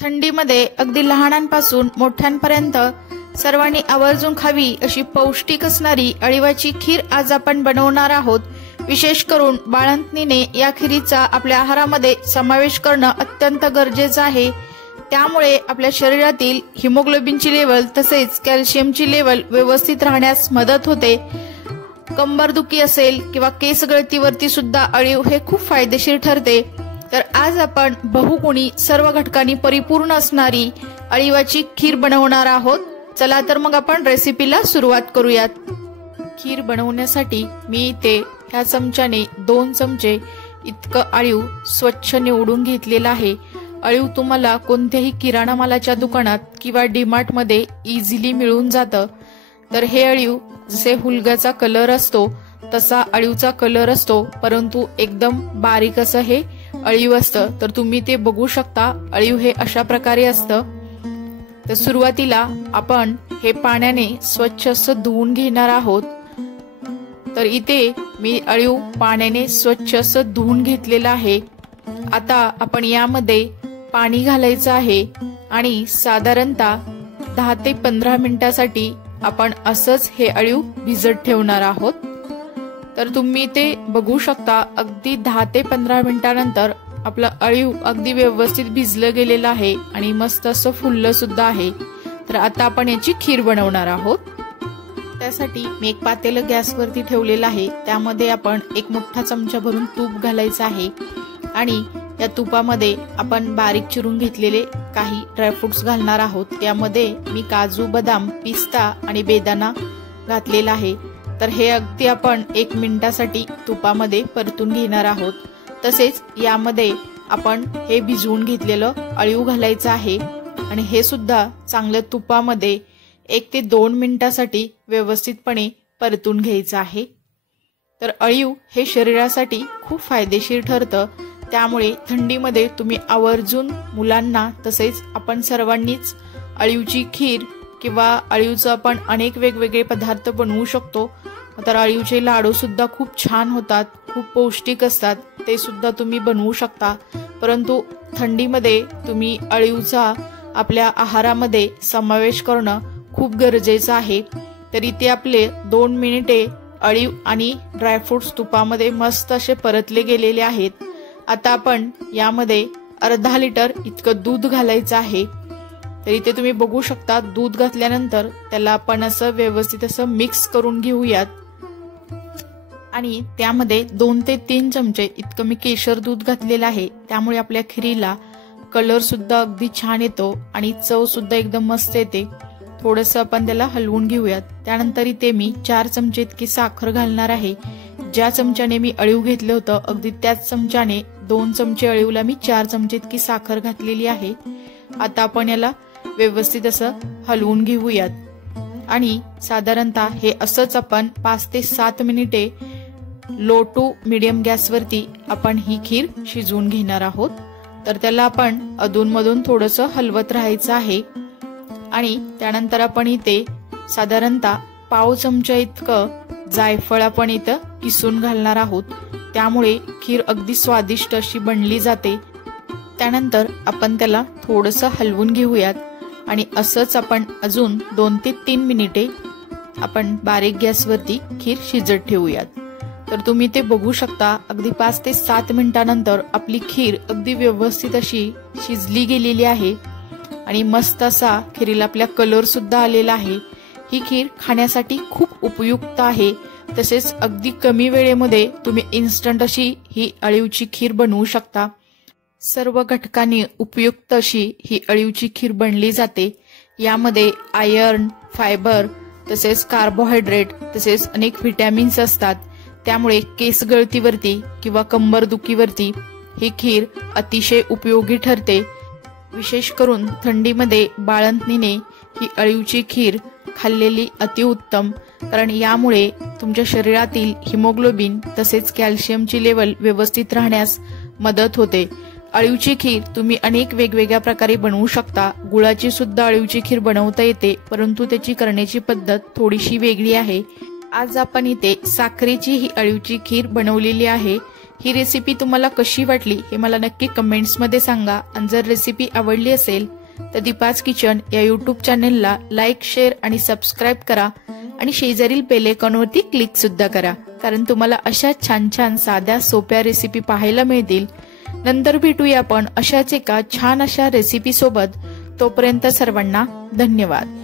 थंडीमध्ये अगदी लहानांपासून मोठ्यांपर्यंत सर्वांनी आवर्जून खावी अशी पौष्टिक असणारी अळीवाची खीर आज आपण बनवणार आहोत। विशेष करून बाळंतणीने या खिरीचा आपल्या आहारामध्ये समावेश करणं अत्यंत गरजेचं आहे। त्यामुळे आपल्या शरीरातील हिमोग्लोबिनची लेवल तसेच कॅल्शियमची लेवल व्यवस्थित राहण्यास मदत होते। कंबरदुखी असेल किंवा केस गळतीवरती सुद्धा अळीव हे खूप फायदेशीर ठरते। तर आज आपण बहुगुणी सर्व घटकांनी परिपूर्ण असणारी अळीवाची खीर बनवणार आहोत। चला तर मग आपण रेसिपीला सुरुवात करूयात। खीर बनवण्यासाठी मी इथे ह्या चमच्याने 2 चमचे इतकं अळीव स्वच्छ निवडून घेतलेलं आहे। अळीव तुम्हाला कोणत्याही किराणा मालाच्या दुकानात किंवा डीमार्ट मध्ये इझिली मिळून जातं। तर हे अळीव जसे हुलग्याचा कलर असतो तसा अळीवचा कलर असतो, परंतु एकदम बारीक असं हे अळीव असतं। तर तुम्ही ते बघू शकता, अळीव हे अशा प्रकारे असतं। तर सुरुवातीला आपण हे पाण्याने स्वच्छ असं धुवून घेणार आहोत। तर इथे मी अळीव पाण्याने स्वच्छ असं धुवून घेतलेलं आहे। आता आपण यामध्ये पाणी घालायचं आहे आणि साधारणतः 10 ते 15 मिनिटासाठी आपण असंच हे अळीव भिजत ठेवणार आहोत। तर तुम्ही ते बघू शकता, अगदी 10 ते 15 मिनिटानंतर आपलं अळीव अगदी व्यवस्थित भिजलं गेलेलं आहे आणि मस्त असं फुललं सुद्धा आहे। तर आता आपण याची खीर बनवणार आहोत। त्यासाठी मी एक पातेलं गॅसवरती ठेवलेलं आहे। त्यामध्ये आपण एक मोठा चमचा भरून तूप घालायचं आहे आणि या तुपामध्ये आपण बारीक चिरून घेतलेले काही ड्रायफ्रुट्स घालणार आहोत। त्यामध्ये मी काजू, बदाम, पिस्ता आणि बेदाणा घातलेला आहे। तर हे अगदी आपण 1 मिनिटासाठी तुपामध्ये परतून घेणार आहोत। तसेच यामध्ये आपण हे भिजवून घेतलेलं अळीव घालायचं आहे आणि हे सुद्धा चांगलं तुपामध्ये 1 ते 2 मिनिटासाठी व्यवस्थितपणे परतून घ्यायचं आहे। तर अळीव हे शरीरासाठी खूप फायदेशीर ठरतं। त्यामुळे थंडीमध्ये तुम्ही आवर्जून मुलांना तसेच आपण सर्वांनीच अळीवची खीर किंवा अळीवचं आपण अनेक वेगवेगळे पदार्थ बनवू शकतो। तर अळीवचे लाडू सुद्धा खूप छान होतात, खूप पौष्टिक असतात, ते सुद्धा तुम्ही बनवू शकता। परंतु थंडीमध्ये तुम्ही अळीवचा आपल्या आहारामध्ये समावेश करणं खूप गरजेचं आहे। तर इथे आपले 2 मिनिटे अळीव आणि ड्रायफ्रुट्स तुपामध्ये मस्त असे परतले गेलेले आहेत। आता आपण यामध्ये अर्धा लिटर इतकं दूध घालायचं आहे। तर इथे तुम्ही बघू शकता, दूध घातल्यानंतर त्याला आपण असं व्यवस्थित असं मिक्स करून घेऊयात आणि त्यामध्ये 2 ते 3 चमचे इतकं मी केशर दूध घातलेलं आहे। त्यामुळे आपल्या खिरीला कलर सुद्धा अगदी छान येतो आणि चव सुद्धा एकदम मस्त येते। थोडंसं आपण त्याला हलवून घेऊयात। त्यानंतर इथे मी 4 चमचे इतकी साखर घालणार आहे। ज्या चमच्याने मी अळीव घेतलं होतं अगदी त्याच चमच्याने 2 चमचे अळीवला मी 4 चमचे इतकी साखर घातलेली आहे। आता आपण याला व्यवस्थित असं हलवून घेऊयात आणि साधारणतः हे असंच आपण 5 ते 7 मिनिटे लो टू मीडियम गॅसवरती आपण ही खीर शिजवून घेणार आहोत। तर त्याला आपण अधूनमधून थोडंसं हलवत राहायचं आहे आणि त्यानंतर आपण इथे साधारणतः पाव चमचा इतकं जायफळ आपण इथं किसून घालणार आहोत। त्यामुळे खीर अगदी स्वादिष्ट अशी बनली जाते। त्यानंतर आपण त्याला थोडंसं हलवून घेऊयात आणि असंच आपण अजून 2 ते 3 मिनिटे आपण बारीक गॅसवरती खीर शिजत ठेवूयात। तर तुम्ही ते बघू शकता, अगदी 5 ते 7 मिनिटानंतर आपली खीर अगदी व्यवस्थित अशी शिजली गेलेली आहे आणि मस्त असा खीरीला आपल्या कलर सुद्धा आलेला आहे। ही खीर खाण्यासाठी खूप उपयुक्त आहे। तसेच अगदी कमी वेळेमध्ये तुम्ही इन्स्टंट अशी ही अळीवची खीर बनवू शकता। सर्व घटकांनी उपयुक्त अशी ही अळीवची खीर बनली जाते। यामध्ये आयर्न, फायबर तसेच कार्बोहायड्रेट तसेच अनेक व्हिटॅमिन्स असतात। त्यामुळे केस गळतीवरती किंवा कंबरदुखीवरती ही खीर अतिशय उपयोगी ठरते। विशेष करून थंडीमध्ये बाळंतणीने ही अळीवची खीर खाल्लेली अतिउत्तम, कारण यामुळे तुमच्या शरीरातील हिमोग्लोबिन तसेच कॅल्शियमची लेवल व्यवस्थित राहण्यास मदत होते। अळीवची खीर तुम्ही अनेक वेगवेगळ्या प्रकारे बनवू शकता। गुळाची सुद्धा अळीवची खीर बनवता येते, परंतु त्याची करण्याची पद्धत थोडीशी वेगळी आहे। आज आपण इथे साखरेची ही अळीवची खीर बनवलेली आहे। ही रेसिपी तुम्हाला कशी वाटली हे मला नक्की कमेंट्समध्ये सांगा आणि जर रेसिपी आवडली असेल तर दीपाज किचन या यूट्यूब चॅनेलला लाईक, शेअर आणि सबस्क्राईब करा आणि शेजारील बेल आयकॉनवरती क्लिक सुद्धा करा, कारण तुम्हाला अशा छान छान साध्या सोप्या रेसिपी पाहायला मिळतील। नंतर भेटूया आपण अशाच एका छान अशा रेसिपी सोबत। तोपर्यंत सर्वांना धन्यवाद।